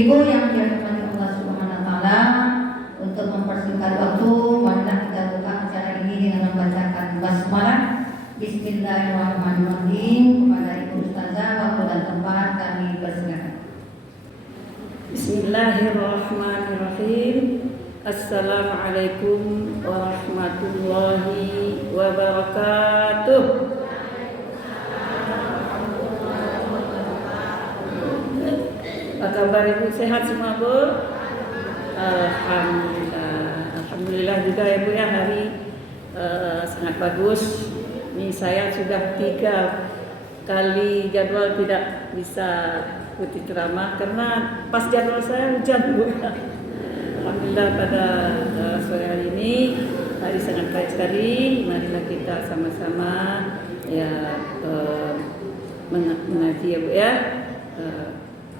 Ibu yang dirahmati Allah Subhanahu wa taala, untuk mempersingkat waktu, marilah kita buka acara ini dengan membacakan basmalah. Bismillahirrahmanirrahim. Kepada Ibu Ustazah, waktu dan tempat kami persilakan. Bismillahirrahmanirrahim. Assalamualaikum warahmatullahi wabarakatuh. Apa kabar Ibu, sehat semua Bu? Alhamdulillah. Alhamdulillah juga ya Bu ya, hari sangat bagus. Ini saya sudah 3 kali jadwal tidak bisa ikuti ceramah karena pas jadwal saya hujan Bu. Alhamdulillah pada sore hari ini hari sangat baik sekali. Marilah kita sama-sama ya mengaji ya Bu ya,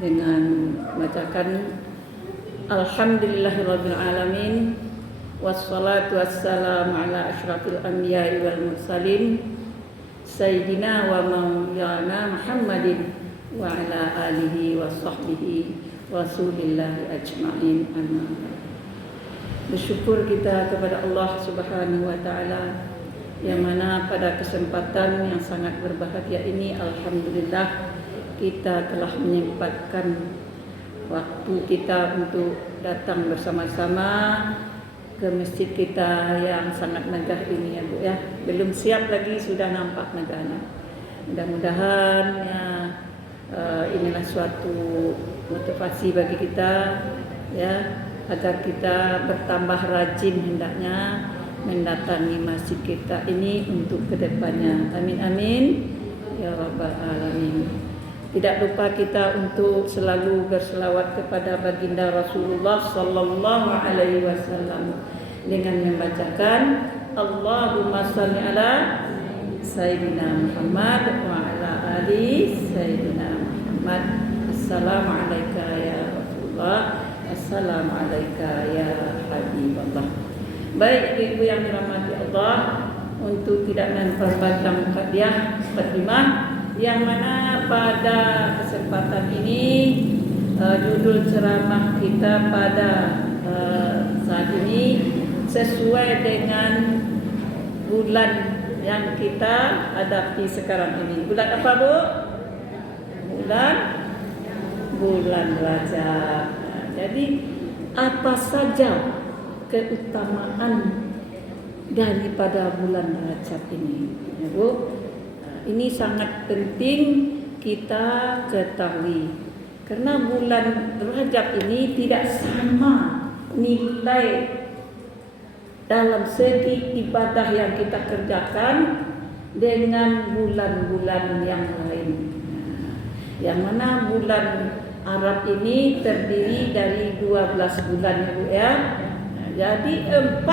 dengan membacakan Alhamdulillahirabbil alamin wassalatu wassalamu ala asyrafil anbiya'i wal mursalin sayyidina wa maulana Muhammadin wa ala alihi wa sahbihi rasulillahi ajma'in. Amin. Bersyukur kita kepada Allah Subhanahu wa taala yang mana pada kesempatan yang sangat berbahagia ini alhamdulillah kita telah menyempatkan waktu kita untuk datang bersama-sama ke masjid kita yang sangat megah ini ya Bu ya. Belum siap lagi sudah nampak megahnya. Mudah-mudahan ya, inilah suatu motivasi bagi kita ya, agar kita bertambah rajin hendaknya mendatangi masjid kita ini untuk kedepannya. Amin amin ya rabbal alamin. Tidak lupa kita untuk selalu berselawat kepada baginda Rasulullah sallallahu alaihi wasallam dengan membacakan Allahumma shalli ala sayyidina Muhammad wa ala ali sayyidina Muhammad. Assalamualaikum ya Rasulullah, assalamualaikum ya Habibullah. Baik ibu yang dirahmati Allah, untuk tidak memperpanjang mukadimah yang mana pada kesempatan ini judul ceramah kita pada saat ini sesuai dengan bulan yang kita hadapi sekarang ini. Bulan apa Bu? Bulan Rajab. Jadi apa saja keutamaan daripada bulan Rajab ini ya Bu? Ini sangat penting kita ketahui karena bulan Rajab ini tidak sama nilai dalam segi ibadah yang kita kerjakan dengan bulan-bulan yang lain. Yang mana bulan Arab ini terdiri dari 12 bulan ya Bu ya. Jadi 4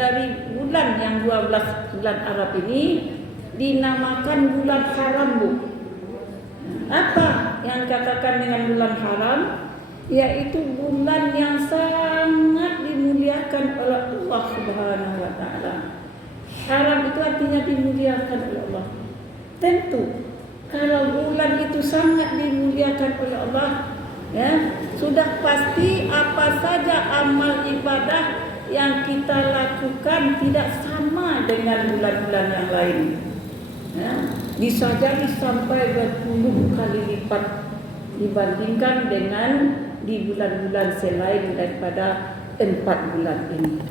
dari bulan yang 12 bulan Arab ini dinamakan bulan haram Bu. Apa yang katakan dengan bulan haram? Yaitu bulan yang sangat dimuliakan oleh Allah Subhanahu wa taala. Haram itu artinya dimuliakan oleh Allah. Tentu kalau bulan itu sangat dimuliakan oleh Allah ya, sudah pasti apa saja amal ibadah yang kita lakukan tidak sama dengan bulan-bulan yang lain. Ya, bisa jadi sampai berpuluh kali lipat dibandingkan dengan di bulan-bulan selain daripada 4 bulan ini.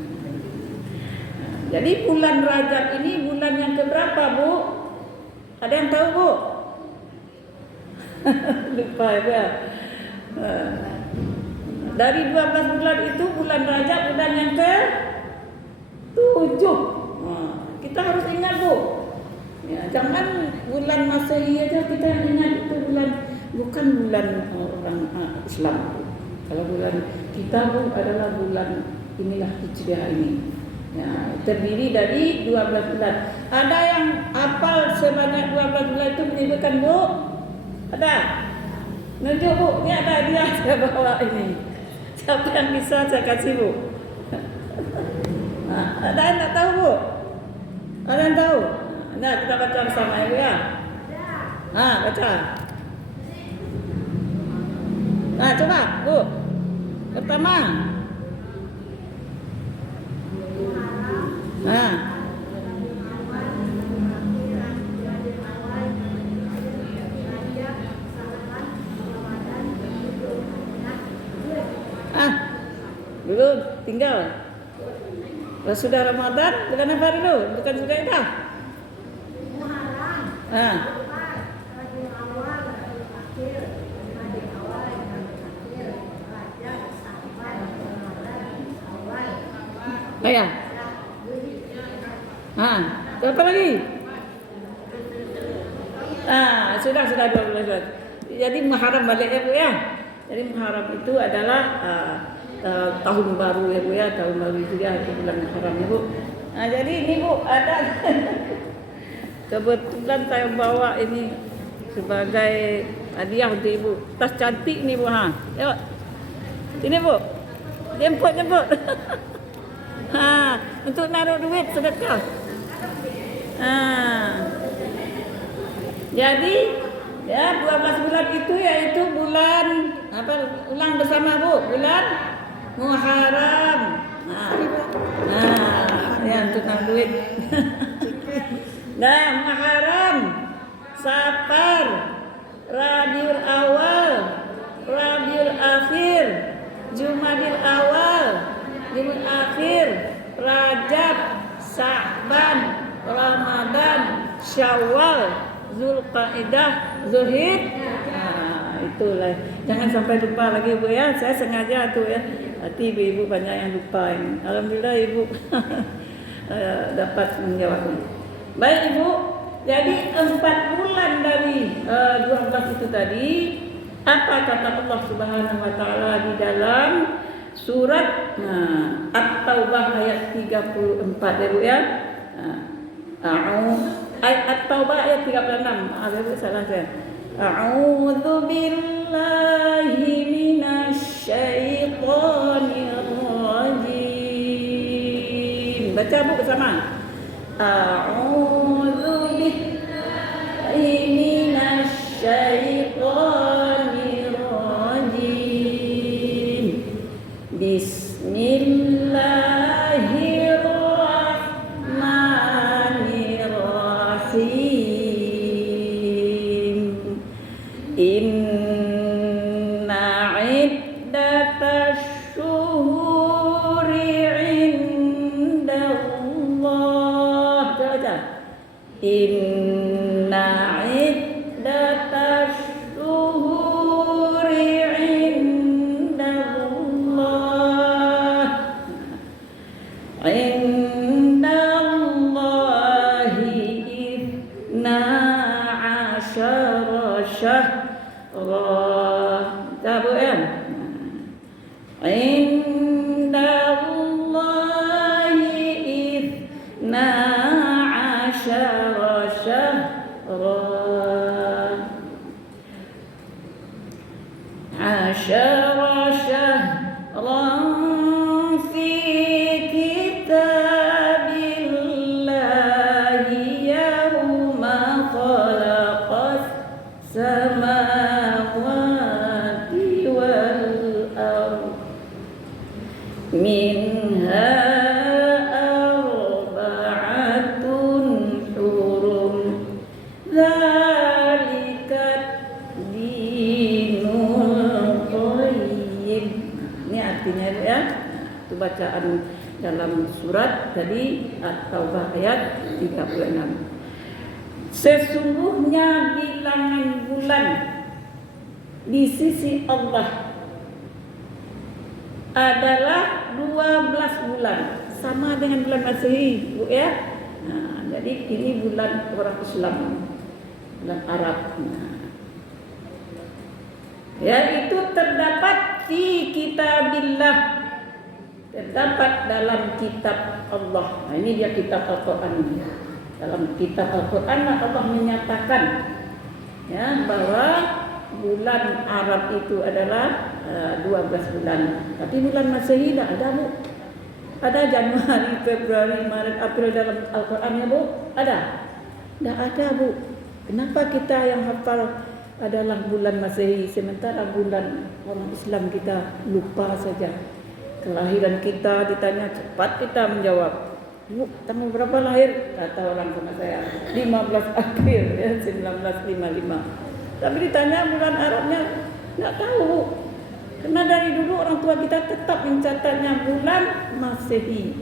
Jadi bulan Rajab ini bulan yang keberapa Bu? Ada yang tahu Bu? Lupa ya. Dari 12 bulan itu bulan Rajab bulan yang ke-7. Kita harus ingat Bu. Ya, jangan bulan Masehi aja kita ingat itu bulan, bukan bulan orang Islam. Kalau bulan kita Bu adalah bulan inilah Hijriah ini. Ya, terdiri dari 12 bulan. Ada yang hafal sebanyak 12 bulan itu menyebutkan Bu? Ada? Nunjuk Bu, ini ada dia saya bawa ini. Siapa yang bisa saya kasih Bu? Ada yang tak tahu Bu? Ada yang tahu? Nah, kita baca bersama ya. Baca. Nah, coba, Bu. Pertama. Nah. Dulu tinggal. Kalau sudah Ramadan, bukan apa dulu? Bukan sudah itu. Nah. Kayak. Apa lagi? Sudah 12. Jadi Muharram balik ya Bu ya. Jadi Muharram itu adalah tahun baru ya Bu ya, tahun baru itu ya, itu bulan Muharram ya Bu. Nah, jadi ini Bu ada kebetulan saya bawa ini sebagai hadiah untuk Ibu. Tas cantik nih Bu ha. Yuk. Ini Bu. Jemput. Untuk naruh duit sedekah. Jadi ya 12 bulan itu yaitu bulan apa? Ulang bersama Bu, bulan Muharram. Ya untuk naruh duit. Nah, Muharram, Safar, Rabiul Awal, Rabiul Akhir, Jumadil Awal, Jumadil Akhir, Rajab, Sa'ban, Ramadan, Syawal, Zulqa'dah, Zulhijjah. Itulah. Jangan sampai lupa lagi Bu ya. Saya sengaja tuh ya. Hati ibu-ibu banyak yang lupa ini. Alhamdulillah Ibu dapat menjawabnya. Baik Ibu, jadi 4 bulan dari 12 itu tadi, apa kata Allah Subhanahu wa taala di dalam surat At-Taubah ayat 34 ya Bu ya. Ayat At-Taubah ayat 36. Maaf ya Bu, salah saya. A'udzu billahi minasyaitonir rajim. Baca Bu bersama. A'udzu billahi minasyaitonir rajim. Bismillahirrahmanirrahim. Inna iddatash syuhuri 'indallah. Inna iddatash syuhuri 'indallah 'indallahi ithna 'asyara syahra. Tahu ya? Indallahi ithna 'asyara syahra. 'Asyara syahran fi kitabillahi yawma khalaqas samawati wal ardh minha arba'atun hurum dzalikat dinul qayyim. Ini artinya ya. Itu bacaan dalam surat tadi At-Taubah ayat 36. Sesungguhnya bilangan bulan di sisi Allah adalah 12 bulan, sama dengan bulan Masehi, Bu ya. Jadi ini bulan orang Islam, bulan Arab. Yaitu terdapat fi kitabillah, terdapat dalam kitab Allah. Nah, ini dia kitab Al-Quran. Dalam kitab Al-Quran Allah menyatakan ya bahwa bulan Arab itu adalah 12 bulan. Tapi bulan Masehi tidak ada, Bu. Ada Januari, Februari, Maret, April dalam Al-Quran ya Bu? Ada? Tidak ada, Bu. Kenapa kita yang hafal adalah bulan Masehi, sementara bulan orang Islam kita lupa saja. Kelahiran kita ditanya cepat kita menjawab. Bu, tanggal berapa lahir? Kata orang sama saya 15 April ya 1955. Tapi ditanya bulan Arabnya nggak tahu. Karena dari dulu orang tua kita tetap mencatatnya bulan Masehi.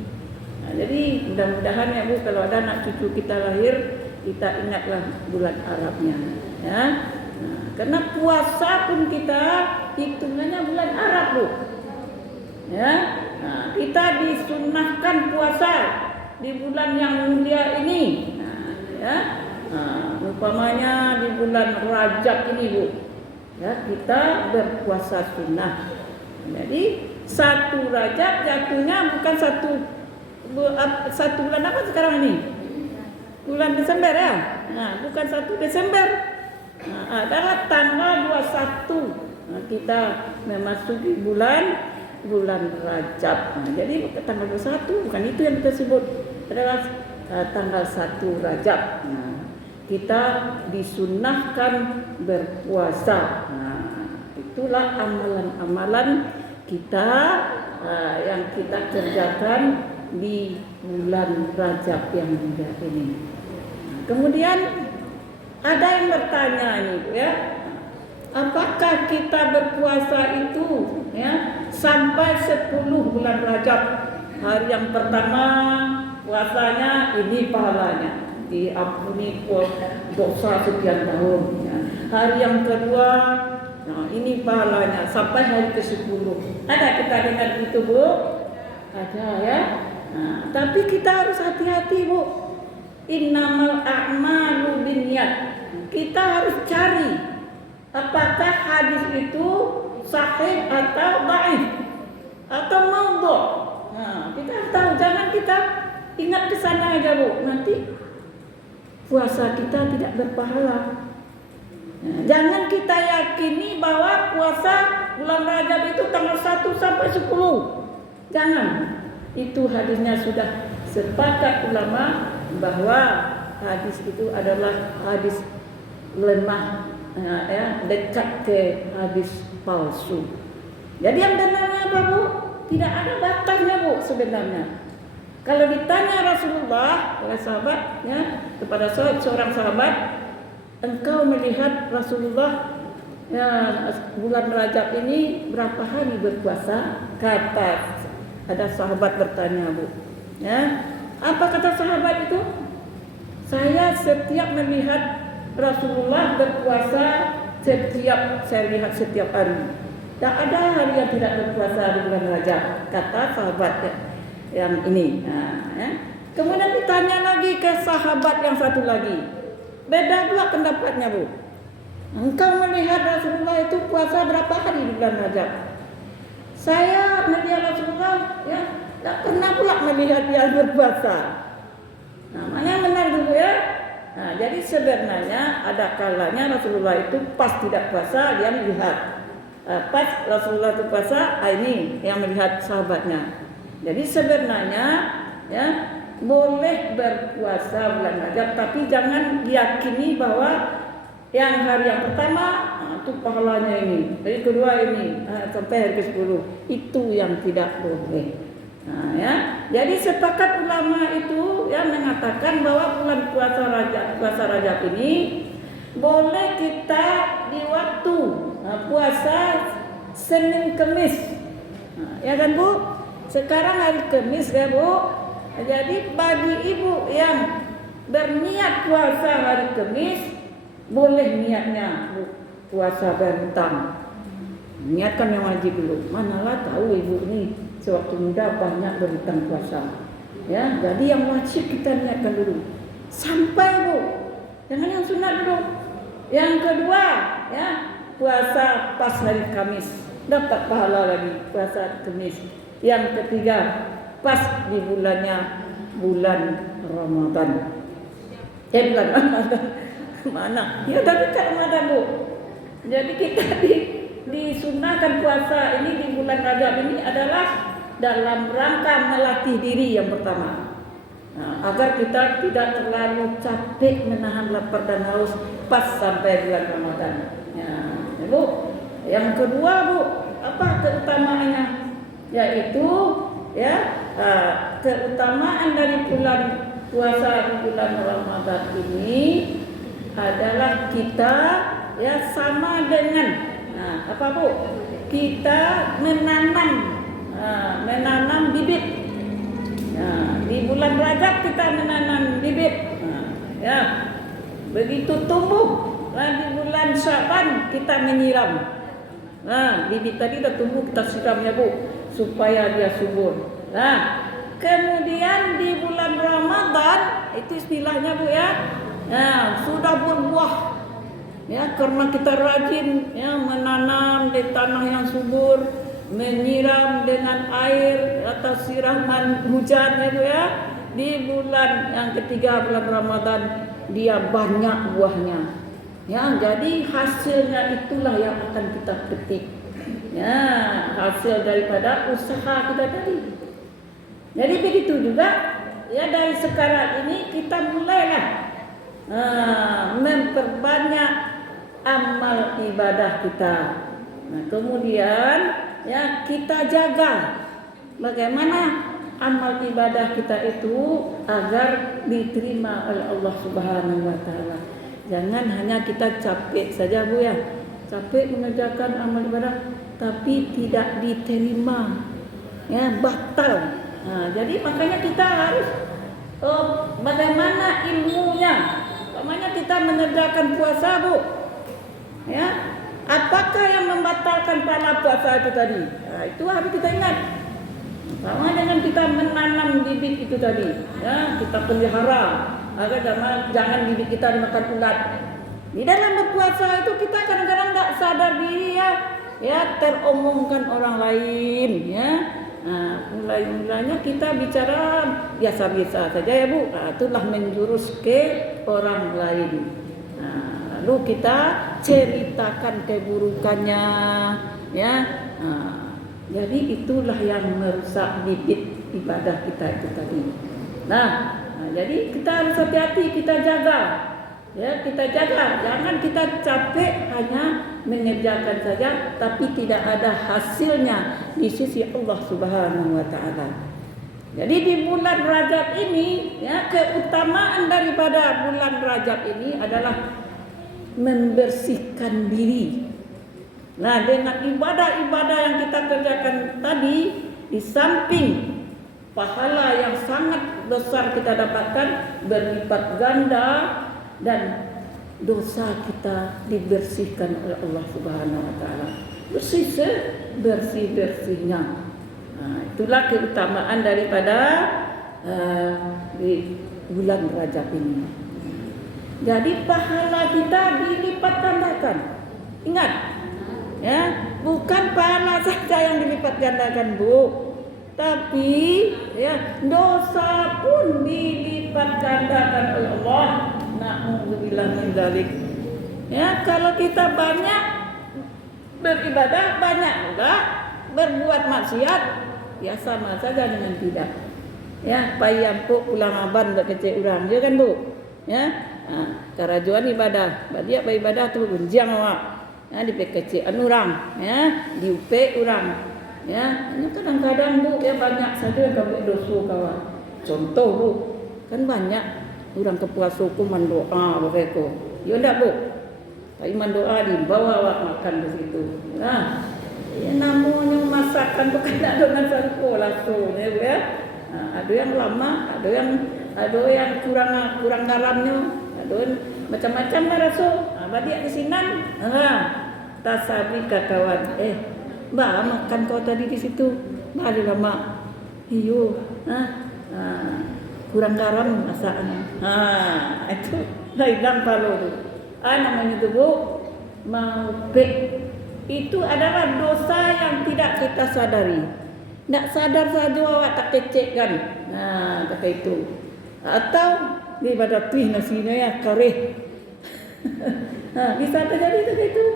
Nah, jadi mudah-mudahan ya Bu, kalau ada anak cucu kita lahir, kita ingatlah bulan Arabnya ya. Nah, karena puasa pun kita hitungannya bulan Arab Bu. Ya, nah, kita disunahkan puasa di bulan yang mulia ini. Nah, ya, umpamanya di bulan Rajab ini Bu, ya kita berpuasa sunnah. Jadi 1 Rajab jatuhnya bukan satu bulan apa sekarang ini? Bulan Desember ya. Nah, bukan 1 Desember. Nah, adalah tanggal 21. Nah, kita memasuki bulan Rajab. Nah, jadi tanggal 21 bukan itu yang kita sebut, adalah tanggal 1 Rajab. Nah, kita disunahkan berpuasa. Nah, itulah amalan-amalan kita yang kita kerjakan di bulan Rajab yang mulia ini. Nah, kemudian ada yang bertanya ini Bu ya, apakah kita berpuasa itu ya sampai 10 bulan Rajab? Hari yang pertama puasanya ini pahalanya diampuni dosa sekian tahun ya. Hari yang kedua nah ini pahalanya sampai hari ke-10. Ada kita dengar itu Bu? Ada ya. Nah, tapi kita harus hati-hati Bu. Innamal a'malu binniyat. Kita harus cari apakah hadis itu sahih atau dhaif atau maudhu'. Nah, kita harus tahu, jangan kita ingat ke sana aja Bu. Nanti puasa kita tidak berpahala. Nah, jangan kita yakini bahwa puasa bulan Rajab itu tanggal 1 sampai 10. Jangan. Itu hadisnya sudah sepakat ulama bahwa hadis itu adalah hadis lemah ya, dekat ke hadis palsu. Jadi yang benarnya apa Bu? Tidak ada batasnya Bu sebenarnya. Kalau ditanya Rasulullah oleh sahabat ya, kepada seorang sahabat, engkau melihat Rasulullah ya, bulan Rajab ini berapa hari berpuasa? Kata ada sahabat bertanya Bu ya, apa kata sahabat itu? Saya setiap melihat Rasulullah berpuasa saya lihat setiap hari. Tak ada hari yang tidak berpuasa di bulan Rajab, kata sahabat yang ini. Nah, ya. Kemudian ditanya lagi ke sahabat yang satu lagi, beda pula pendapatnya Bu. Engkau melihat Rasulullah itu puasa berapa hari di bulan Rajab? Saya melihat Rasulullah ya, tak pernah pula melihat dia berpuasa. Nah, mana yang benar dulu ya? Nah, jadi sebenarnya ada kalanya Rasulullah itu pas tidak puasa dia melihat. Pas Rasulullah itu puasa, ini yang melihat sahabatnya. Jadi sebenarnya ya boleh berpuasa bulan Rajab, tapi jangan diyakini bahwa yang hari yang pertama itu pahalanya ini, hari kedua ini sampai hari ke-10 itu yang tidak boleh. Nah, ya. Jadi sepakat ulama itu yang mengatakan bahwa bulan puasa Rajab ini boleh kita di waktu puasa Senin Kemis. Nah, ya kan Bu? Sekarang hari Kemis ya Bu. Jadi bagi ibu yang berniat puasa hari Kemis, boleh niatnya puasa berhutang. Niatkan yang wajib dulu. Manalah tahu ibu ini sewaktu muda banyak berhutang puasa. Ya, jadi yang wajib kita niatkan dulu. Sampai Bu. Jangan yang sunat dulu. Yang kedua, ya, puasa pas hari Kamis. Dapat pahala lagi puasa Kamis. Yang ketiga, pas di bulan Ramadan. Bulan Ramadan. Mana? Ya dari Ramadan Bu. Jadi kita disunahkan puasa ini di bulan Rajab ini adalah dalam rangka melatih diri yang pertama. Nah, agar kita tidak terlalu capek menahan lapar dan haus pas sampai bulan Ramadan. Bu. Yang kedua, Bu, apa keutamaannya? Yaitu keutamaan dari bulan puasa di bulan Ramadan ini adalah kita sama dengan apa Bu? Kita menanam bibit. Di bulan Rajab kita menanam bibit. Begitu tumbuh di bulan Syaban kita menyiram. Bibit tadi dah tumbuh, kita siramnya Bu, supaya dia subur. Kemudian di bulan Ramadan itu istilahnya Bu sudah berbuah. Karena kita rajin menanam di tanah yang subur, menyiram dengan air atau siraman hujan Bu di bulan yang ketiga bulan Ramadan dia banyak buahnya. Jadi hasilnya itulah yang akan kita petik. Hasil daripada usaha kita tadi. Jadi begitu juga dari sekarang ini kita mulailah memperbanyak amal ibadah kita. Kemudian kita jaga bagaimana amal ibadah kita itu agar diterima oleh Allah Subhanahu wa taala. Jangan hanya kita capek saja Bu capek mengerjakan amal ibadah tapi tidak diterima, batal. Jadi makanya kita harus bagaimana ilmunya. Makanya kita mengerjakan puasa Bu, apakah yang membatalkan pahala puasa itu tadi? Itu harus kita ingat. Sama dengan kita menanam bibit itu tadi, kita pelihara agar jangan bibit kita dimakan ulat. Di dalam berpuasa itu kita kadang-kadang tak sadar diri teromongkan orang lain mulanya kita bicara biasa-biasa saja Bu. Itulah menjurus ke orang lain. Lalu kita ceritakan keburukannya jadi itulah yang merusak bibit ibadah kita itu tadi. Jadi kita harus hati-hati, kita jaga. Kita jaga, jangan kita capek hanya mengerjakan saja tapi tidak ada hasilnya di sisi Allah Subhanahu wa taala. Jadi di bulan Rajab ini keutamaan daripada bulan Rajab ini adalah membersihkan diri. Dengan ibadah-ibadah yang kita kerjakan tadi, di samping pahala yang sangat besar kita dapatkan berlipat ganda dan dosa kita dibersihkan oleh Allah Subhanahu wa taala. Bersih bersih-bersihnya. Itulah keutamaan daripada di bulan Rajab ini. Jadi pahala kita dilipat gandakan. Ingat, bukan pahala saja yang dilipat gandakan Bu, tapi dosa pun dilipat gandakan oleh Allah. Na'udzubillah min dzalik. Kalau kita banyak beribadah, banyak juga berbuat maksiat, sama saja dengan tidak. Payam puk pulang aban tak kecil orang, kan Bu? Karajuan ibadah, dia beribadah tu benjang awak. Di kecil orang, diupe orang. Ini kadang-kadang Bu banyak saja kami dosa kawan. Contoh Bu, kan banyak orang kepuasa kuman doa begitu. Enggak Bu? Tapi doa dibawa awak makan di situ. Namanya masakan bukan dengan sangko langsung Bu ada yang lama, ada yang kurang garamnya, ada macam-macam lah rasul. Badia di sini, tasabi kawan. Mbak makan kau tadi di situ, balik lama. Iyo, kurang garam masakannya. Itu hilang palu tu. Namanya tu Bu, maupik. Itu adalah dosa yang tidak kita sadari. Tak sadar saja awak tak kecek kan. Tak itu. Atau di pada tuih nasinya karih. Bisa terjadi itu.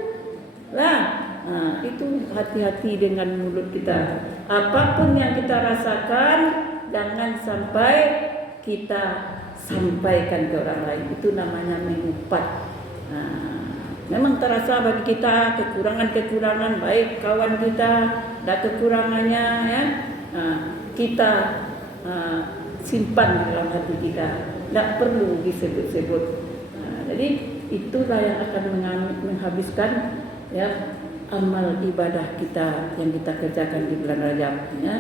Itu hati-hati dengan mulut kita. Apapun yang kita rasakan, jangan sampai kita sampaikan ke orang lain. Itu namanya mengupat. memang terasa bagi kita kekurangan-kekurangan, baik kawan kita dan kekurangannya ya, kita simpan dalam hati kita, tidak perlu disebut-sebut. Jadi itulah yang akan menghabiskan ya amal ibadah kita yang kita kerjakan di bulan Rajab ya,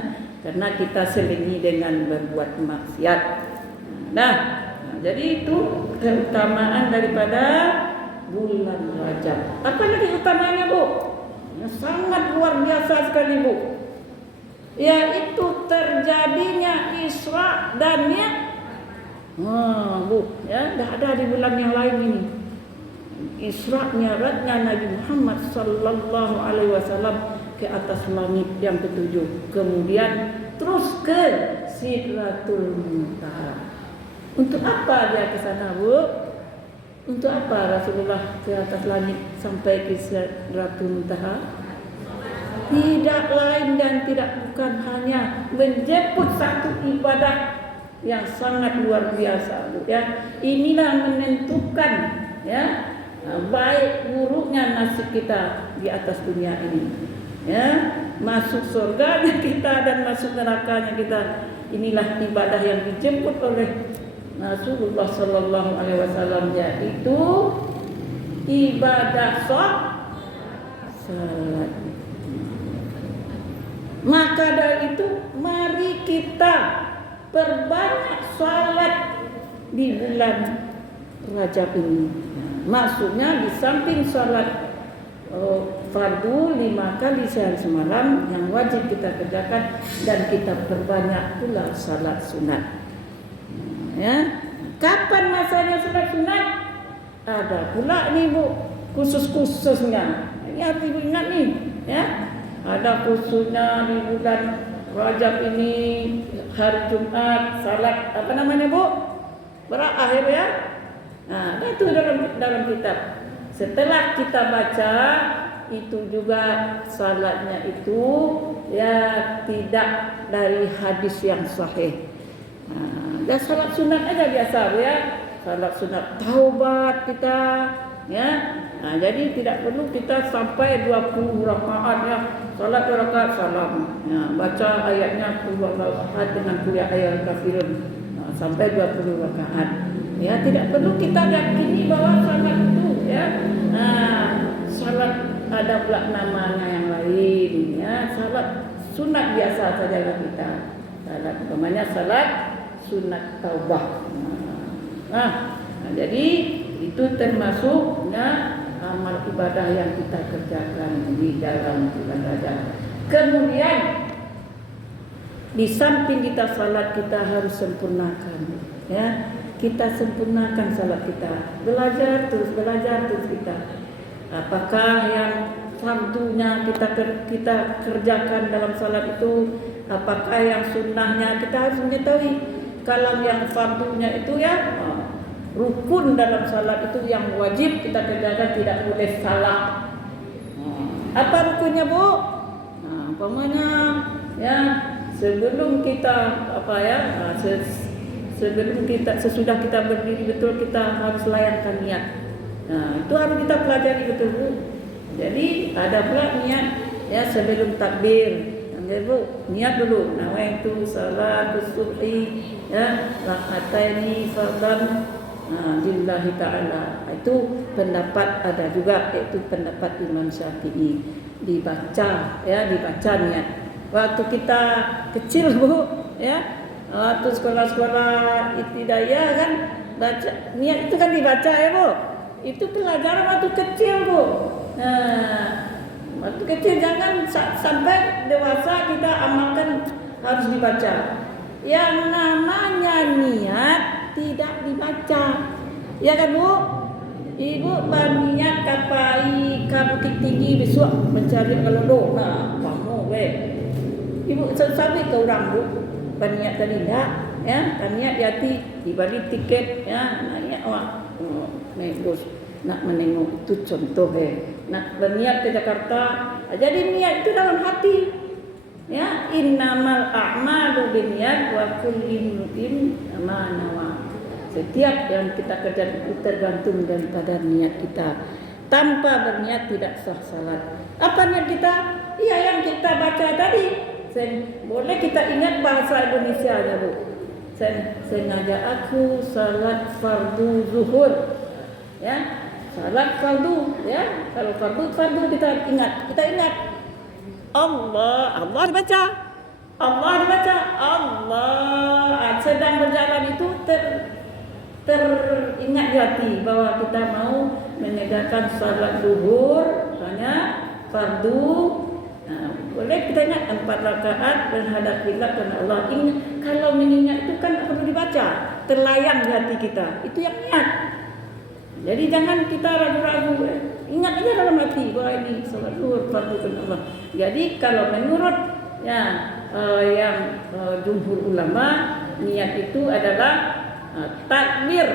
karena kita selingi dengan berbuat maksiat. Nah, jadi itu keutamaan daripada bulan Rajab. Apa lagi utamanya, Bu? Sangat luar biasa sekali, Bu. Yaitu terjadinya Isra dan Mi'raj. Bu, ya, dah ada di bulan yang lain ini. Isra Mi'rajnya Nabi Muhammad sallallahu alaihi wasallam ke atas langit yang ketujuh. Kemudian terus ke Sidratul Muntaha. Untuk apa dia ke sana, Bu? Untuk apa Rasulullah ke atas langit sampai ke Sidratul Muntaha? Tidak lain dan tidak bukan hanya menjemput satu ibadah yang sangat luar biasa, Bu, ya. Inilah menentukan ya baik buruknya nasib kita di atas dunia ini. Ya, masuk surganya kita dan masuk nerakanya kita. Inilah ibadah yang dijemput oleh Rasulullah sallallahu alaihi wasallam, yaitu ibadah salat. Maka dari itu mari kita perbanyak salat di bulan Rajab ini. Maksudnya di samping salat fardu 5 kali sehari semalam yang wajib kita kerjakan, dan kita perbanyak pula salat sunat. Ya, kapan masanya salat sunat? Ada pula nih, Bu, khusus-khususnya. Ini harus Ibu ingat nih, ya. Ada khususnya di bulan Rajab ini, hari Jumat, salat apa namanya, Bu? Berakhir ya. Nah, itu dalam kitab. Setelah kita baca itu juga salatnya itu ya tidak dari hadis yang sahih. Dan salat sunat aja biasa, ya. Salat sunat taubat kita, ya. Nah, jadi tidak perlu kita sampai 20 rakaat ya. Salat 2 rakaat salam. Ya, baca ayatnya rakaat dengan kuliah ayat kafirun. Nah, sampai 20 rakaat. Ya, tidak perlu kita yakini bahwa salat itu ya. Nah, salat ada pula namanya yang lain ya. Salat sunat biasa saja kita. Salat namanya salat sunat taubah. Nah, jadi itu termasuknya amal ibadah yang kita kerjakan di dalam bulan Rajab. Kemudian di samping kita salat, kita harus sempurnakan ya. Kita sempurnakan salat kita. Belajar terus kita. Apakah yang fardunya kita kerjakan dalam salat itu, apakah yang sunnahnya, kita harus mengetahui. Kalau yang fardunya itu ya rukun dalam salat itu yang wajib kita kerjakan, tidak boleh salah. Apa rukunnya, Bu? Nah, umpamanya ya sebelum kita sesudah kita berdiri betul, kita harus layangkan niat. Nah, itu harus kita pelajari betul, Bu. Jadi ada pula niat ya sebelum takbir. Bu, niat dulu. Nawaitu salatus subhi ya rakataini fardhan lillahi ta'ala. Itu pendapat ada juga, yaitu pendapat Imam Syafi'i. Dibaca niat. Waktu kita kecil, Bu, ya. Waktu sekolah-sekolah ibtidaiyah kan baca niat itu kan dibaca ya, Bu. Itu pelajaran waktu kecil, Bu. Nah, waktu kecil, jangan sampai dewasa kita amalkan harus dibaca. Yang namanya niat tidak dibaca. Ya kan, Bu? Ibu berniat kapai kamu tinggi besok mencari kalodok. Nah, kamu Ibu sampai ke orang, Bu. Berniat tadi enggak, ya. Berniat di hati, dibeli tiket, ya. Niat naik bus nak menengok, itu contoh nak berniat ke Jakarta. Jadi niat itu dalam hati, ya. Innamal a'malu binniyat wa kulli imrin ma nawa. Setiap yang kita kerjakan itu tergantung daripada niat kita. tanpa berniat tidak sah salat. Apa niat kita? Iya, yang kita baca tadi. Boleh kita ingat bahasa Indonesia-nya, Bu. Sengaja aku salat fardu zuhur. Ya, salat fardu, ya. Kalau fardu kita ingat. Allah dibaca. Allah sedang berjalan itu teringat di hati bahwa kita mau menegakkan salat zuhur, misalnya fardu. Boleh kita ingat 4 rakaat berhadap kiblat karena Allah. Kalau mengingat itu kan perlu dibaca, terlayang di hati kita. Itu yang niat. Jadi jangan kita ragu-ragu. Ingat aja dalam hati bahwa ini salat zuhur fardu karena Allah. Jadi kalau menurut yang jumhur ulama, niat itu adalah takbir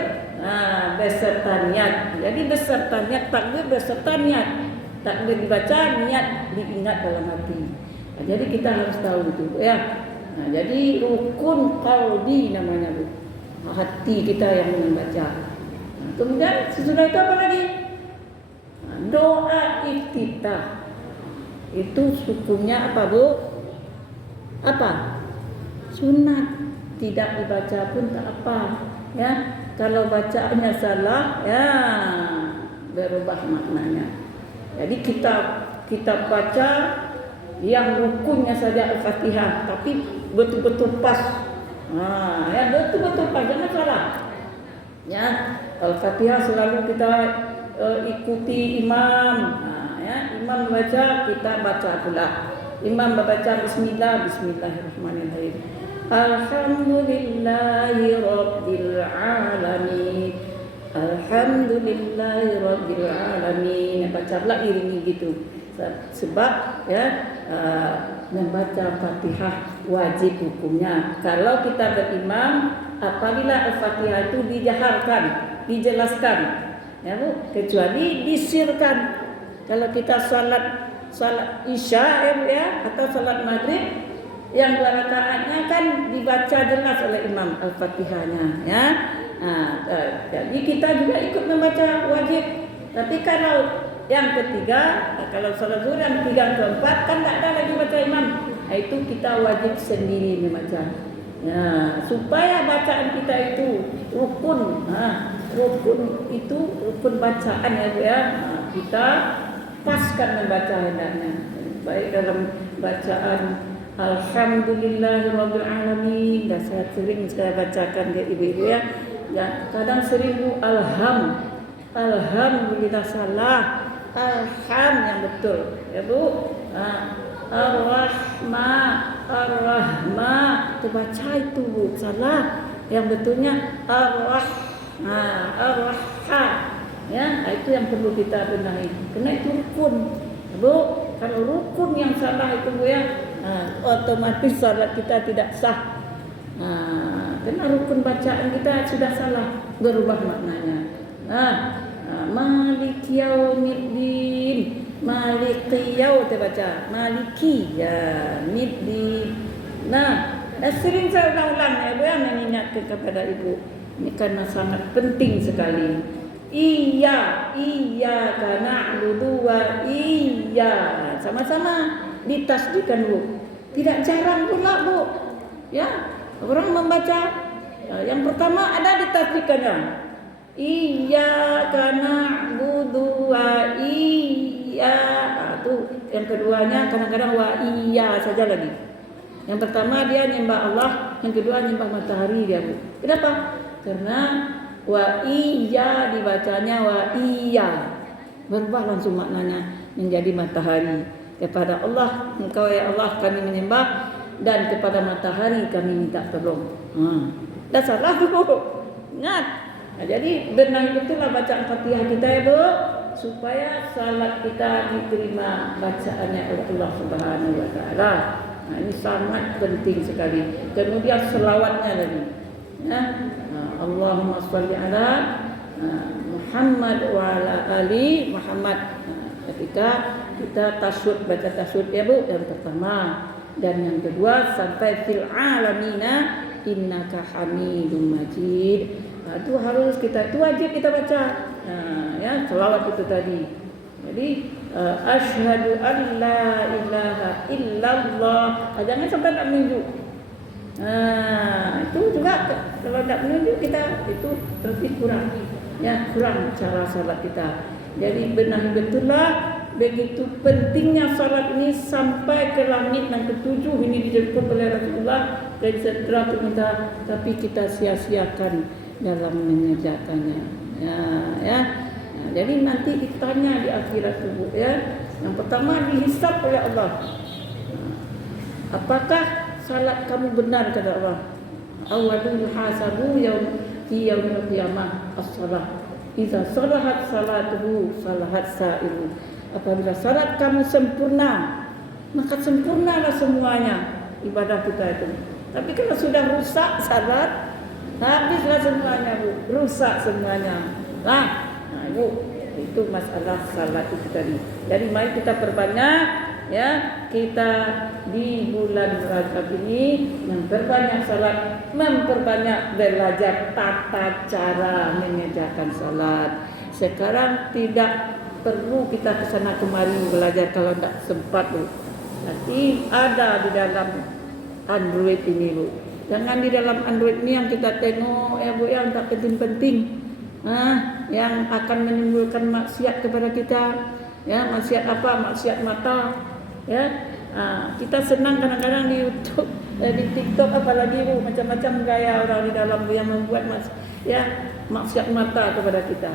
beserta niat. Jadi beserta niat, takbir beserta niat. Takbir dibaca, niat diingat dalam hati. Jadi kita harus tahu itu, ya. Jadi rukun qalbi namanya, Bu. Hati kita yang membaca. Kemudian sesudah itu apa lagi? Doa iftitah. Itu hukumnya apa, Bu? Apa? Sunat. Tidak dibaca pun tak apa, ya. Kalau bacaannya salah, ya berubah maknanya. Jadi kita baca yang rukunnya saja Al-Fatihah, tapi betul-betul pas. Ya betul-betul pas, jangan salah. Ya, Al-Fatihah selalu kita ikuti imam. Ya, imam membaca, kita baca pula. Imam membaca Bismillahirrahmanirrahim. Alhamdulillahi Rabbil Alamin. Alhamdulillahi Rabbil Alamin. Baca pula iringi gitu. Sebab ya membaca Fatihah wajib hukumnya. Kalau kita berimam, apabila Al-Fatihah itu dijaharkan, dijelaskan, ya Bu, kecuali disirkan. Kalau kita salat Isya ya atau salat Maghrib, yang 2 rakaatnya kan dibaca jelas oleh imam Al-Fatihahnya, ya. Jadi kita juga ikut membaca wajib. Tapi kalau yang ketiga, kalau salat zuhur yang 3 ke 4 kan tak ada lagi baca imam. Itu kita wajib sendiri membaca. Ya, supaya bacaan kita itu rukun. Rukun itu rukun bacaan ya, Bu ya. Kita paskan membaca hendaknya. Baik dalam bacaan Alhamdulillahirabbil alamin. Dah saya sering saya bacakan ke ibu-ibu ya. Ya, kadang sering Bu alhamdulillah salah. Alham yang betul. Ya Bu. Ar-Rahma terbaca itu Bu, salah. Yang betulnya Ar-Rahha. Ya, itu yang perlu kita benahi. Karena itu rukun. Bu, kalau rukun yang salah itu Bu ya, otomatis salat kita tidak sah. Karena rukun bacaan kita sudah salah, berubah maknanya. Maliki yaumiddin. Maliki yau terbaca. Maliki ya middin. Sering saya ulang-ulang ya Bu yang mengingatkan kepada Ibu. Ini karena sangat penting sekali. Iya karena na'budu iya sama-sama ditasdikan Bu. Tidak jarang pula Bu. Ya, orang membaca yang pertama ada ditasdikannya. Iyyaka na'budu wa iya. Itu yang keduanya kadang-kadang wa iya saja lagi. Yang pertama dia nyembah Allah, yang kedua nyembah matahari dia Bu. Kenapa? Karena wa iya dibacanya wa iya. Berubah langsung maknanya menjadi matahari. Kepada Allah, Engkau ya Allah kami menyembah, dan kepada matahari kami minta tolong. Dah salah Bu. Ingat. Jadi benar betullah bacaan Fatihah kita ya Bu, supaya salat kita diterima bacaannya oleh Allah Subhanahu wa taala. Ini sangat penting sekali. Kemudian selawatnya lagi. Ya. Allahumma shalli ala Muhammad wa ala ali Muhammad. Ketika kita tasyahud, baca tasyahud ya Bu, yang pertama, dan yang kedua sampai fil alamina innaka hamidum majid. Itu harus kita, itu wajib kita baca. Ya, selawat itu tadi. Jadi asyhadu an la ilaha illallah. Jangan sampai tak menunjuk. Itu juga kalau tak menunjuk kita itu berarti kurang. Ya, kurang cara salat kita. Jadi benar betullah begitu pentingnya salat ini sampai ke langit yang ketujuh ini dijemput oleh Rasulullah dari Sidratul Muntaha, tapi kita sia-siakan dalam mengerjakannya. Ya. Jadi nanti ditanya di akhirat tubuh ya. Yang pertama dihisab oleh Allah. Apakah salat kamu benar kata Allah? Awwalu yuhasabu fi yaumil qiyamah as-shalah. Idza salahat salatuhu salahat sa'iru. Apabila salat kamu sempurna, maka sempurnalah semuanya ibadah kita itu. Tapi kalau sudah rusak salat, habislah semuanya, Bu. Rusak semuanya. Nah, Bu, itu masalah salat itu tadi. Jadi mari kita perbanyak ya, kita di bulan Rajab ini memperbanyak salat, memperbanyak belajar tata cara mengerjakan salat. Sekarang tidak perlu kita kesana kemari belajar kalau tidak sempat, Bu. Nanti ada di dalam Android ini, Bu. Jangan di dalam Android ini yang kita tengok ya, Bu, yang tak penting-penting. Yang akan menimbulkan maksiat kepada kita. Ya, maksiat apa? Maksiat mata. Ya. Kita senang kadang-kadang di YouTube, di TikTok apalagi, Bu, macam-macam gaya orang di dalam yang membuat maksiat mata kepada kita.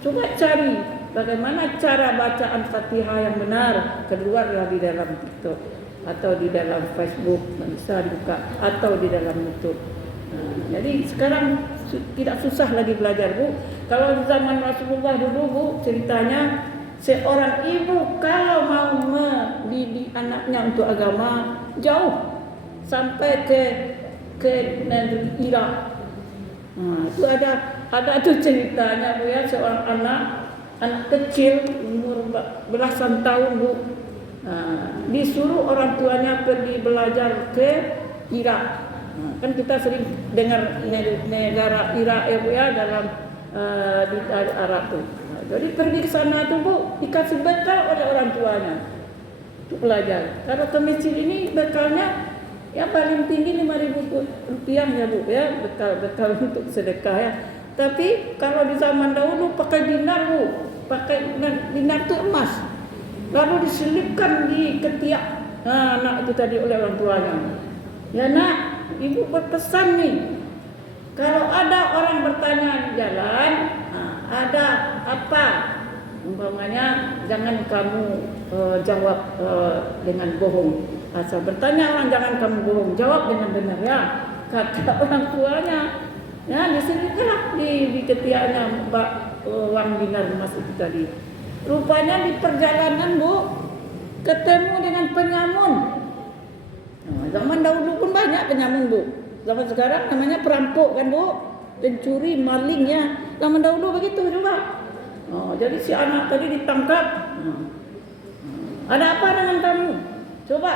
Coba cari bagaimana cara bacaan Fatihah yang benar, keluarlah di dalam TikTok atau di dalam Facebook, bisa dibuka, atau di dalam YouTube. Jadi sekarang tidak susah lagi belajar, Bu. Kalau zaman Rasulullah dulu, Bu, ceritanya seorang ibu kalau mau mendidik anaknya untuk agama jauh sampai ke negeri Irak. Itu ada tuh ceritanya, Bu, ya, seorang anak kecil umur belasan tahun, Bu, disuruh orang tuanya pergi belajar ke Irak. Kan kita sering dengar negara Irak ya, Bu, ya, dalam di Arab tuh. Jadi pergi ke sana tuh, Bu, dikasih bekal oleh orang tuanya untuk belajar. Kalau ke Mesir ini bekalnya ya paling tinggi 5.000 rupiah ya, Bu, ya, bekal untuk sedekah ya. Tapi kalau di zaman dahulu pakai dinar, Bu, pakai dinar itu emas, lalu diselipkan di ketiak anak itu tadi oleh orang tuanya. Ya, Nak, Ibu berpesan nih, kalau ada orang bertanya di jalan, ada apa, umpamanya jangan kamu jawab dengan bohong. Asal bertanya orang jangan kamu bohong, jawab dengan benar ya, kata orang tuanya. Ya, diselipkanlah di ketiaknya uang dinar emas itu tadi. Rupanya di perjalanan, Bu, ketemu dengan penyamun. Zaman dahulu pun banyak penyamun, Bu. Zaman sekarang namanya perampok kan, Bu, pencuri, malingnya. Zaman dahulu begitu juga. Jadi si anak tadi ditangkap. Ada apa dengan kamu? Coba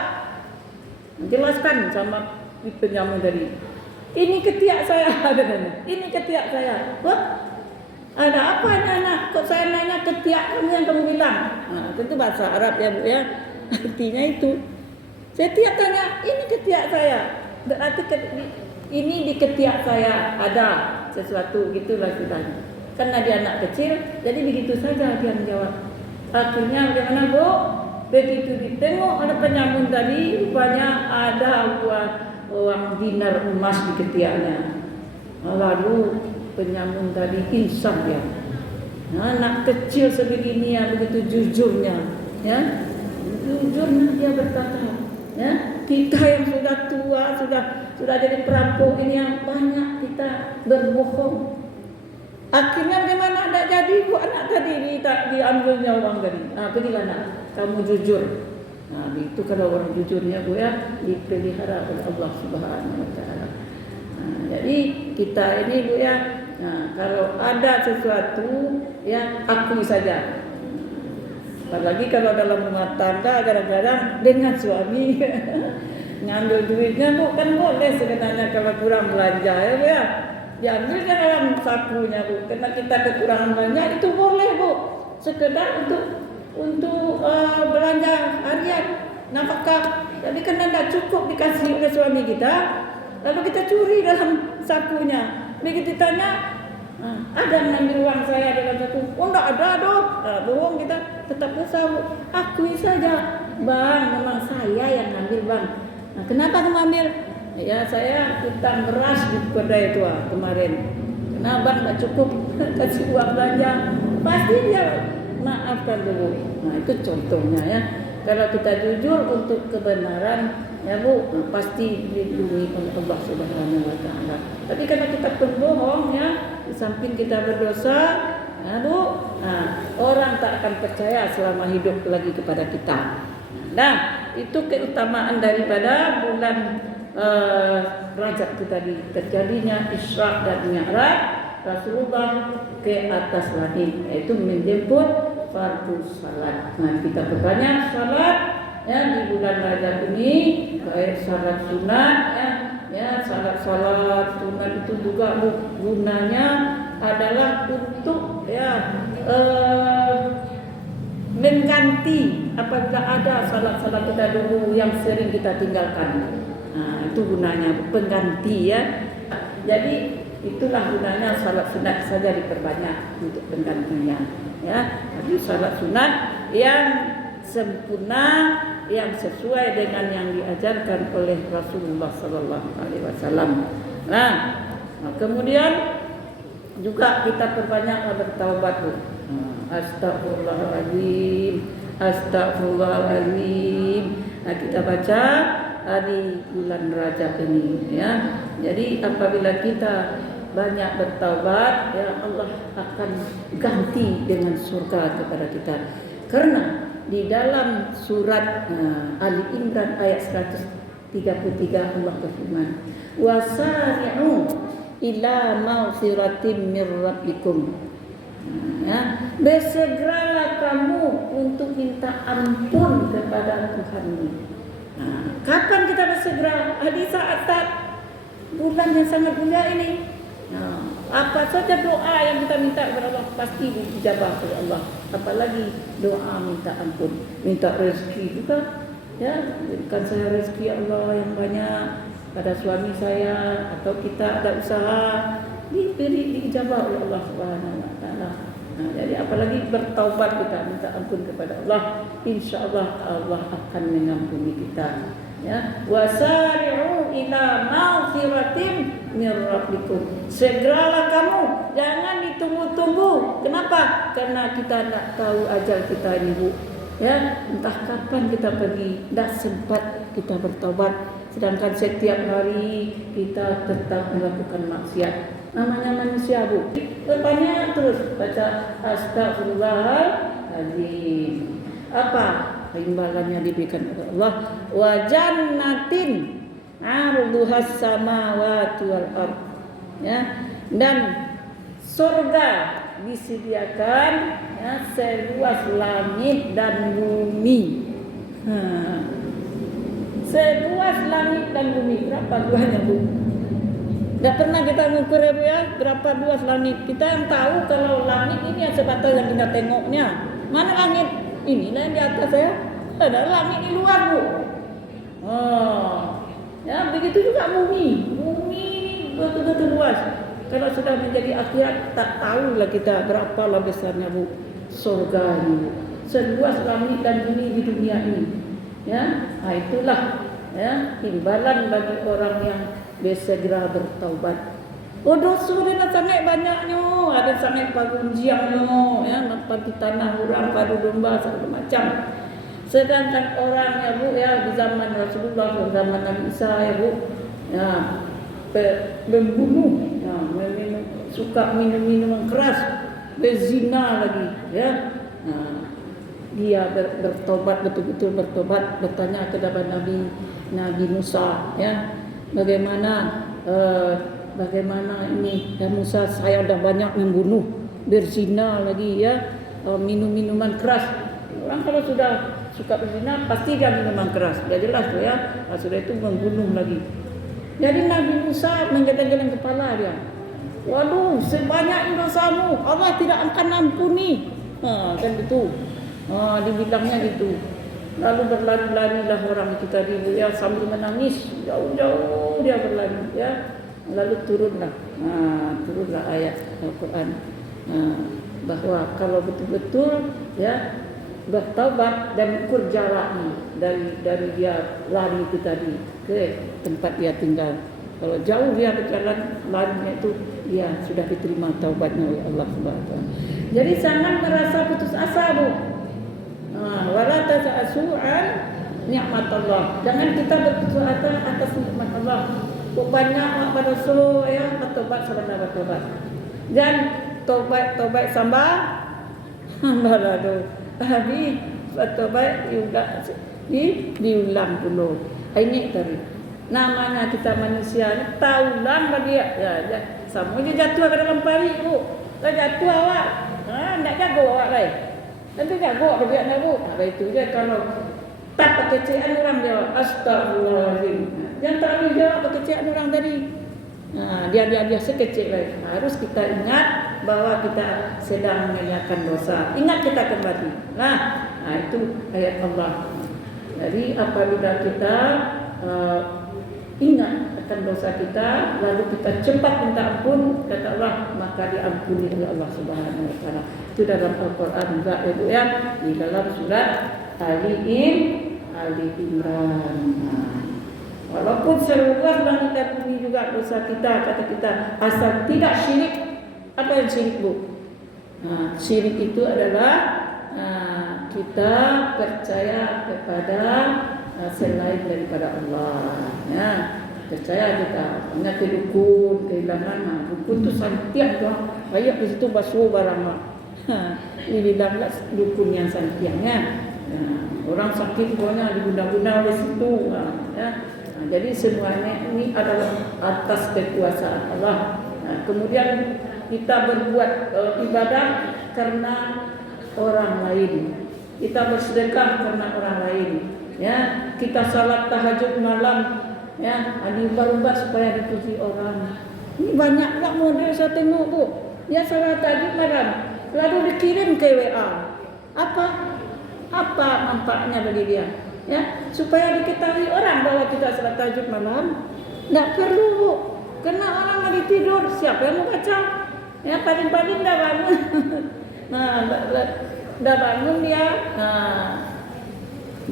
jelaskan sama penyamun tadi. Ini ketiak saya, katanya. Ini ketiak saya. Wah, ada apa ini anak? Kok saya nanya ketiak kamu yang kamu bilang? Itu bahasa Arab ya, Bu, ya. Artinya itu. Saya tiap tanya, ini ketiak saya. Berarti ini di ketiak saya ada sesuatu, gitulah ceritanya. Karena dia anak kecil, jadi begitu saja dia menjawab. Akhirnya bagaimana, Bu? Begitu ditengok oleh penyamun tadi, rupanya ada uang dinar emas di ketiaknya. Lalu penyamun tadi insaf dia. Anak kecil sebegini yang begitu jujurnya, ya, jujurnya dia berkata, ya, kita yang sudah tua, sudah jadi perampok ini yang banyak kita berbohong. Akhirnya bagaimana? Tidak jadi, Bu, anak tadi diambilnya uang tadi. Pergilah, nak, kamu jujur. Itu kalau orang jujurnya, Bu, ya, dipelihara oleh Allah Subhanahu Wa Taala. Jadi kita ini, Bu, ya, kalau ada sesuatu, ya, akui saja. Apalagi kalau dalam rumah tangga kadang-kadang dengan suami ngambil duitnya, Bu, kan boleh sebenarnya kalau kurang belanja ya, Bu, ya. Diambilnya dalam sakunya, Bu. Karena kita kekurangan belanja itu boleh, Bu. Sekedar untuk untuk belanja harian, nafkah. Jadi kan tidak cukup dikasih oleh suami kita, lalu kita curi dalam sakunya. Begitu ditanya, ada mengambil uang saya dalam saku? Oh enggak ada dong. Bohong kita, tetap bersahur. Akui saja, bang, memang saya yang ambil bang. Nah, kenapa kamu ambil? Ya saya utang beras di kedai itu kemarin. Kenapa bang tak cukup kasih uang belanja? Pasti dia maafkan dulu. Nah itu contohnya ya. Kalau kita jujur untuk kebenaran, ya Bu, pasti dilindungi oleh Allah Subhanahu wa taala. Tapi karena kita berbohong ya, di samping kita berdosa, ya Bu, orang tak akan percaya selama hidup lagi kepada kita. Nah, itu keutamaan daripada bulan Rajab itu tadi, terjadinya Isra dan Mi'raj Rasulullah ke atas langit, yaitu menjemput fardu salat. Nah, kita perbanyak salat ya di bulan Rajab ini, baik salat sunat ya salat sunat itu juga gunanya adalah untuk mengganti apabila ada salat-salat kita dulu yang sering kita tinggalkan. Nah, itu gunanya pengganti ya. Jadi itulah gunanya salat sunat saja diperbanyak untuk penggantinya ya. Jadi salat sunat yang sempurna, yang sesuai dengan yang diajarkan oleh Rasulullah sallallahu alaihi wasallam. Nah, kemudian juga kita perbanyak bertaubat. Astagfirullahaladzim, astagfirullahaladzim. Nah, kita baca di bulan Rajab ini ya. Jadi apabila kita banyak bertaubat, ya Allah akan ganti dengan surga kepada kita. Karena di dalam surat Ali Imran ayat 133 Allah berfirman, wasari'u ila maghfiratin mir rabbikum. Ya, bersegeralah kamu untuk minta ampun kepada Tuhanmu. Kapan kita bersegera? Di saat bulan yang sangat mulia ini. Apa saja doa yang kita minta kepada Allah pasti dijabah oleh Allah. Apalagi doa minta ampun, minta rezeki juga. Ya, berikan saya rezeki Allah yang banyak pada suami saya, atau kita ada usaha diijabah oleh Allah Subhanahu wa taala. Nah, jadi apalagi bertaubat kita minta ampun kepada Allah, insyaallah Allah akan mengampuni kita. Ya, wasari'u ila maghfiratin mir rabbikum. Segeralah kamu, jangan ditunggu-tunggu. Kenapa? Karena kita tak tahu ajal kita ini, Bu. Ya, entah kapan kita pergi, tak sempat kita bertaubat. Sedangkan setiap hari kita tetap melakukan maksiat. Namanya manusia, Bu. Banyak terus baca astagfirullahaladzim. Apa imbalannya diberikan oleh Allah? Wa jannatin 'arduhas samawati wal ard. Ya, dan surga disediakan ya, seluas langit dan bumi. Seluas langit dan bumi. Berapa luasnya, Bu? Tidak pernah kita mengukur ya, Bu ya, berapa luas langit. Kita yang tahu kalau langit ini yang sebatas yang kita tengoknya. Mana langit? Inilah yang di atas ya. Ada langit di luar, Bu. Ya, begitu juga bumi. Bumi ini betul-betul luas. Kalau sudah menjadi akhirat, tak tahulah kita berapa besarnya, Bu, surga ini, Bu. Seluas langit dan bumi di dunia ini. Ya, nah itulah ya timbalan bagi orang yang bersegera bertaubat. Dosa dia sangat banyaknya, ada sangat pagunjiangnya, ya, nampak di tanah orang, padu domba segala macam. Sedangkan orang ya, Bu, ya di zaman Rasulullah, zaman Nabi Isa ya, Bu, ya membunuh, ya, suka minum minuman keras, berzina lagi, ya. Nah, dia bertobat, betul-betul bertobat, bertanya kepada Nabi Musa, ya, bagaimana ini ya Musa, saya dah banyak membunuh, berzina lagi ya, minum minuman keras. Orang kalau sudah suka berzina pasti dia minuman keras, dia jelas tuh ya. Sudah itu membunuh lagi. Jadi Nabi Musa menggeleng-geleng kepala dia. Waduh, sebanyak dosamu Allah tidak akan ampuni. Kan itu. Dibilangnya gitu. Lalu berlari-larilah orang itu tadi ya, sambil menangis, jauh-jauh dia berlari ya. Lalu turunlah ayat Al-Quran bahwa kalau betul-betul ya bertaubat dan ukur jaraknya dari dia lari itu tadi ke tempat dia tinggal. Kalau jauh dia berjalan larinya itu, ya sudah diterima taubatnya oleh Allah Subhanahu wa taala. Jadi jangan merasa putus asa, Bu. Wala ta'asu an nikmat Allah. Jangan kita berputus asa atas nikmat Allah. Banyak mak rasul ya bertobat sebenarnya bertobat. Dan tobat sambal balado. Habis bertobat diulang dulu. Ini tadi. Namanya kita manusia, tahu lama dia ya semuanya jatuh ke dalam pari, Bu. Kalau jatuh awak, enggak jago awak lain. Nanti jago dia nak, Bu. Itu je kalau tak kekecewaan orang dia, astagfirullahaladzim. Jangan terlalu jawab kekecewaan orang tadi. Dia sekecil lagi. Harus kita ingat bahwa kita sedang mengerjakan dosa. Ingat kita kembali. Itu ayat Allah. Jadi apabila kita ingat akan dosa kita, lalu kita cepat minta ampun, kata Allah, maka diampuni oleh Allah Subhanahu wa taala. Itu dalam Al-Qur'an juga itu ya, di dalam surat Ali Imran. Walaupun seluas langit dan bumi juga dosa kita, kata kita, asal tidak syirik. Apa yang syirik, Bu? Syirik itu adalah kita percaya kepada selain daripada Allah. Ya, percaya kita hanya ke dukun, kehilangan. Dukun tu santiang tu, kayak di situ basuh barang. Ini bilanglah dukun yang santiangnya. Orang sakit pokoknya diguna-guna di situ. Jadi semuanya ini adalah atas kekuasaan Allah. Kemudian kita berbuat ibadah karena orang lain. Kita bersedekah karena orang lain. Ya, kita salat tahajud malam, ya, diubah-ubah supaya dipuji orang. Ini banyaklah model saya tengok, Bu. Dia salat tahajud malam, lalu dikirim ke WA. Apa manfaatnya bagi dia? Ya, supaya diketahui orang bahwa kita salat tahajud malam. Tidak perlu, Bu. Karena orang lagi tidur, siapa yang mau baca? Ya, paling-paling dah bangun. Dah bangun dia.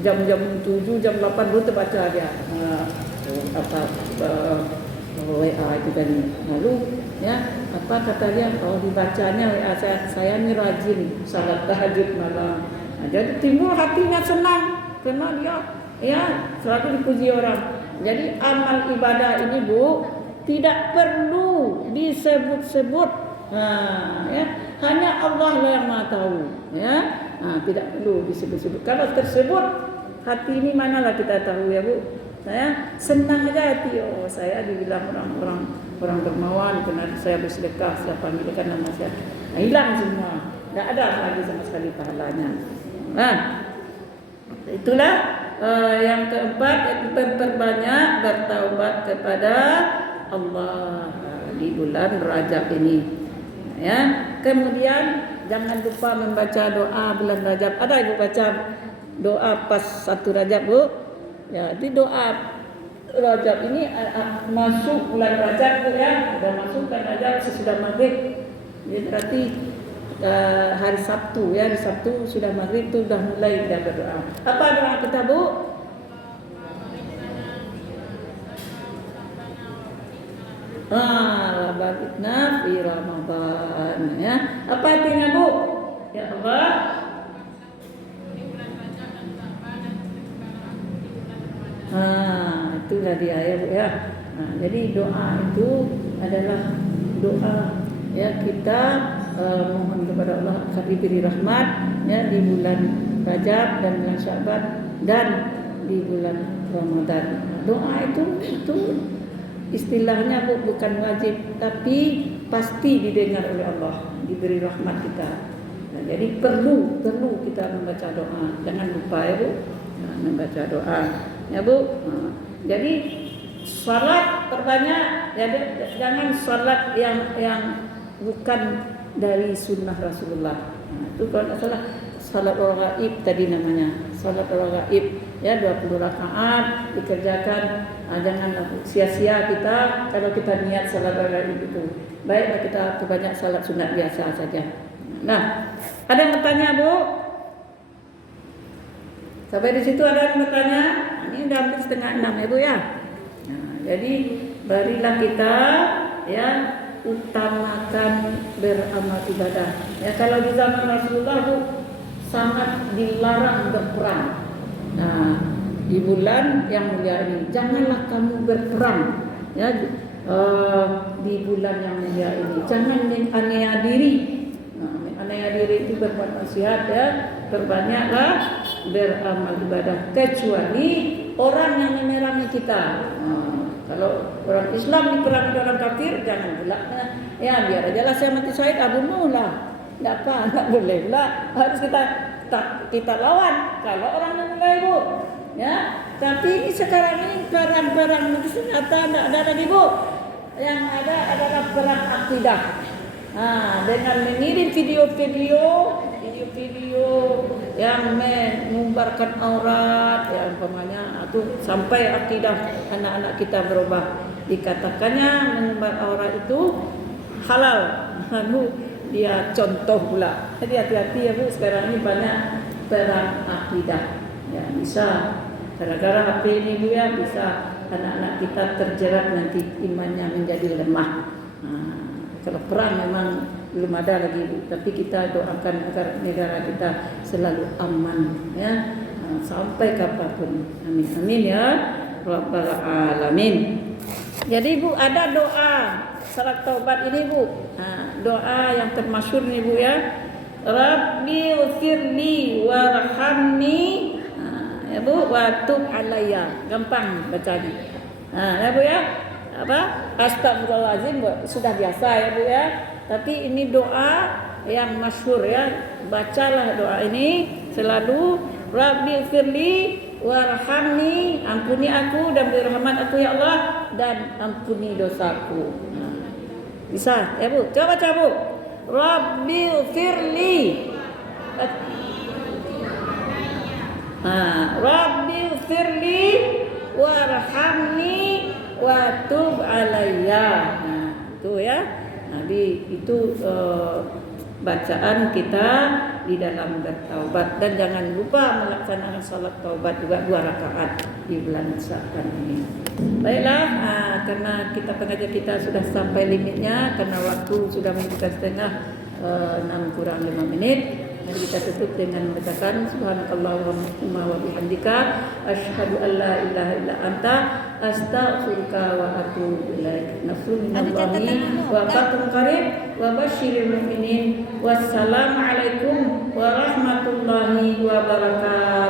Jam 7, jam 8 baru terbaca dia WA itu tadi. Lalu ya, apa kata dia? Kalau dibacanya WA saya ni rajin salat tahajud malam. Jadi timbul hatinya senang karena dia ya selalu dipuji orang. Jadi amal ibadah ini, Bu, tidak perlu disebut-sebut. Ya, hanya Allah lah yang Maha tahu, ya. Tidak perlu disebut-sebut. Kalau tersebut, hati ini manalah kita tahu, ya, Bu. Saya senang aja hati. Oh, saya dibilang orang dermawan, benar saya bersedekah, saya panggilkan nama saya. Hilang semua. Tidak ada lagi sama sekali pahalanya. Itulah yang keempat, yaitu memperbanyak bertaubat kepada Allah di bulan Rajab ini. Ya, kemudian jangan lupa membaca doa bulan Rajab. Ada Ibu baca doa pas 1 Rajab, Bu? Ya, di doa Rajab ini masuk bulan Rajab, Bu, ya. Sudah masuk bulan Rajab sesudah maghrib. Jadi berarti hari Sabtu, ya, di Sabtu sudah maghrib itu sudah mulai kita berdoa. Apa doa kita, Bu? Balikna fi Ramadan, ya. Apa artinya, Bu? Ya Allah, itu tadi ayat, Bu, ya. Jadi doa itu adalah doa, ya, kita mohon kepada Allah agar diberi rahmat, ya, di bulan Rajab dan bulan Sya'ban dan di bulan Ramadan. Doa itu istilahnya, Bu, bukan wajib, tapi pasti didengar oleh Allah, diberi rahmat kita. Jadi perlu kita membaca doa. Jangan lupa, ya, Bu, membaca doa, ya, Bu. Jadi salat perbanyak, ya, jangan salat yang bukan dari sunnah Rasulullah. Itu kalau tidak salah salat raghaib tadi namanya. Salat raghaib ya 20 rakaat dikerjakan. Jangan sia-sia kita kalau kita niat salat raghaib itu. Baiklah kita perbanyak salat sunat biasa saja. Nah, ada yang bertanya, Bu? Sampai di situ ada yang bertanya? Ini udah hampir setengah 6 ya, Bu ya. Nah, jadi barilah kita ya utamakan beramal ibadah. Ya kalau di zaman Rasulullah Bu sangat dilarang berperang. Nah, di bulan yang mulia ini janganlah kamu berperang. Ya di bulan yang mulia ini jangan menganiaya diri. Nah, menganiaya diri itu berbuat maksiat ya. Perbanyaklah beramal ibadah kecuali orang yang memerangi kita. Kalau orang Islam diperangi orang kafir, jangan pula. Ya biar aja lah saya mati syahid, bunuh lah. Enggak boleh lah. Harus kita lawan. Kalau orang yang mulai Bu, ya. Tapi ini sekarang ini perang senjata enggak ada lagi Bu. Yang ada adalah perang akidah. Dengan mengirim video-video yang mengumbarkan aurat ya umpamanya itu sampai akidah anak-anak kita berubah. Dikatakannya mengumbar aurat itu halal. Bu dia contoh pula. Jadi hati-hati ya Bu, sekarang ini banyak perang akidah. Ya bisa gara-gara HP ini Bu ya, bisa anak-anak kita terjerat nanti imannya menjadi lemah. Kalau perang memang belum ada lagi Bu, tapi kita doakan agar negara kita selalu aman ya sampai kapanpun. Amin amin ya rabbal alamin. Jadi Bu ada doa salat taubat ini Bu. Doa yang termasyhur nih Bu ya. Rabbi ighfirli warhamni ya Bu wa tub alayya. Gampang bacanya. Ya Bu ya. Astagfirullahaladzim sudah biasa ya Bu ya. Tapi ini doa yang masyhur ya. Bacalah doa ini selalu. Rabbi firli warhamni, ampuni aku dan beri rahmat aku ya Allah, dan ampuni dosaku. Bisa ya Bu? Coba baca Bu. Rabbi firli. Rabbi firli warhamni wa tub alayya. Itu ya. Jadi itu bacaan kita di dalam bertaubat, dan jangan lupa melaksanakan salat taubat juga 2 rakaat di bulan Sya'ban ini. Baiklah, karena kita pengajian kita sudah sampai limitnya, karena waktu sudah menunjukkan setengah 6 kurang 5 menit. Mari kita tutup dengan membacakan subhanakallahumma wa bihamdika asyhadu an la ilaha illa anta astaghfiruka wa atubu ilaik. Nasrun minallahi wa fathun qarib wa basyiril mu'minin. Wassalamualaikum warahmatullahi wabarakatuh.